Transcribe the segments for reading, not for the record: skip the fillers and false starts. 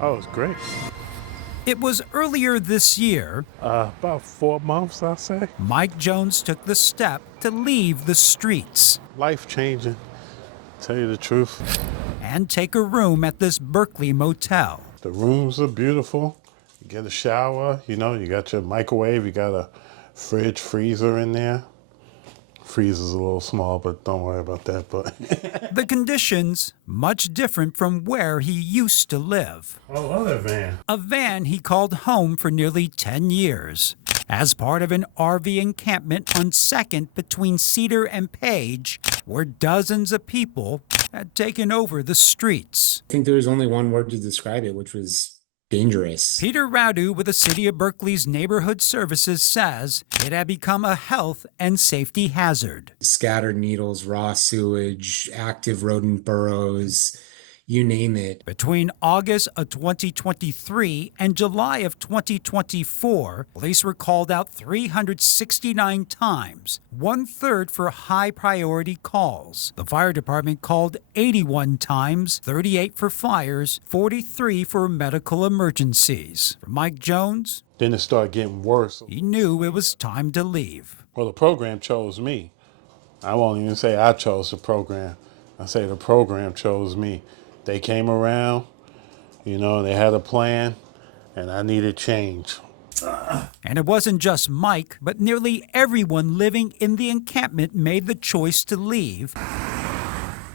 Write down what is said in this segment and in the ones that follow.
Oh, it's great. It was earlier this year, About 4 months, I'll say. Mike Jones took the step to leave the streets Life changing, tell you the truth. and take a room at this Berkeley motel. The rooms are beautiful. You get a shower, you got your microwave, you got a fridge, freezer in there. Freezer's a little small, but don't worry about that. But The conditions, much different from where he used to live. oh, other van. A van he called home for nearly 10 years. As part of an RV encampment on 2nd between Cedar and Page, where dozens of people had taken over the streets. I think there was only one word to describe it, which was dangerous. Peter Radu with the City of Berkeley's Neighborhood Services says it had become a health and safety hazard. Scattered needles, raw sewage, active rodent burrows, you name it. Between August of 2023 and July of 2024, police were called out 369 times, 1/3 for high-priority calls. The fire department called 81 times, 38 for fires, 43 for medical emergencies. For Mike Jones, Then it started getting worse. he knew it was time to leave. Well, the program chose me. I won't even say I chose the program. I say the program chose me. They came around, they had a plan, and I needed change. And it wasn't just Mike, but nearly everyone living in the encampment made the choice to leave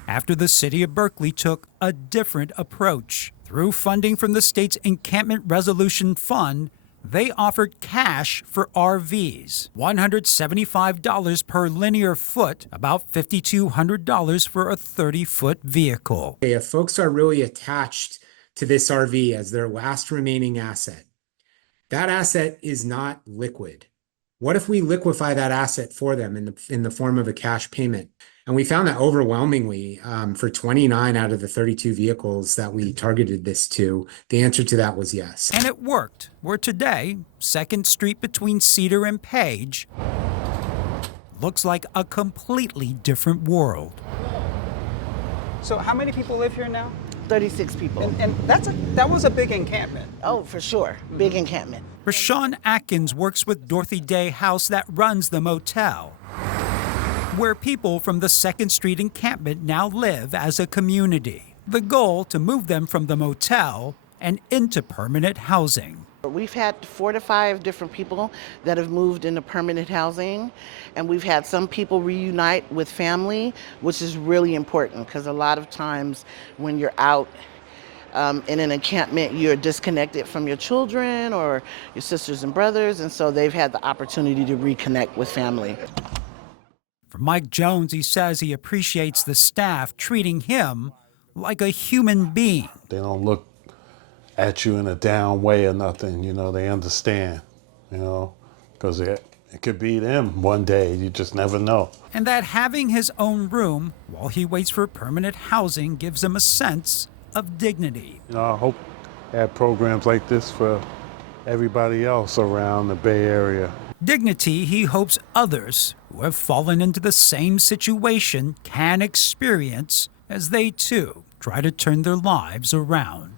after the City of Berkeley took a different approach. Through funding from the state's Encampment Resolution Fund, they offered cash for RVs, $175 per linear foot, about $5,200 for a 30-foot vehicle. If folks are really attached to this RV as their last remaining asset, that asset is not liquid. What if we liquefy that asset for them in the form of a cash payment? And we found that overwhelmingly, for 29 out of the 32 vehicles that we targeted this to, the answer to that was yes. And it worked, where today, 2nd Street between Cedar and Page looks like a completely different world. So how many people live here now? 36 people. And that was a big encampment. Oh, for sure. Big encampment. Rashawn Atkins works with Dorothy Day House that runs the motel, where people from the 2nd Street encampment now live as a community. The goal to move them from the motel and into permanent housing. We've had 4 to 5 different people that have moved into permanent housing, and we've had some people reunite with family, which is really important because a lot of times when you're out in an encampment, you're disconnected from your children or your sisters and brothers, and so they've had the opportunity to reconnect with family. For Mike Jones, he says he appreciates the staff treating him like a human being. They don't look at you in a down way or nothing, they understand, because it could be them one day, you just never know. And that having his own room while he waits for permanent housing gives him a sense of dignity. I hope they have programs like this for everybody else around the Bay Area. Dignity he hopes others who have fallen into the same situation can experience as they too try to turn their lives around.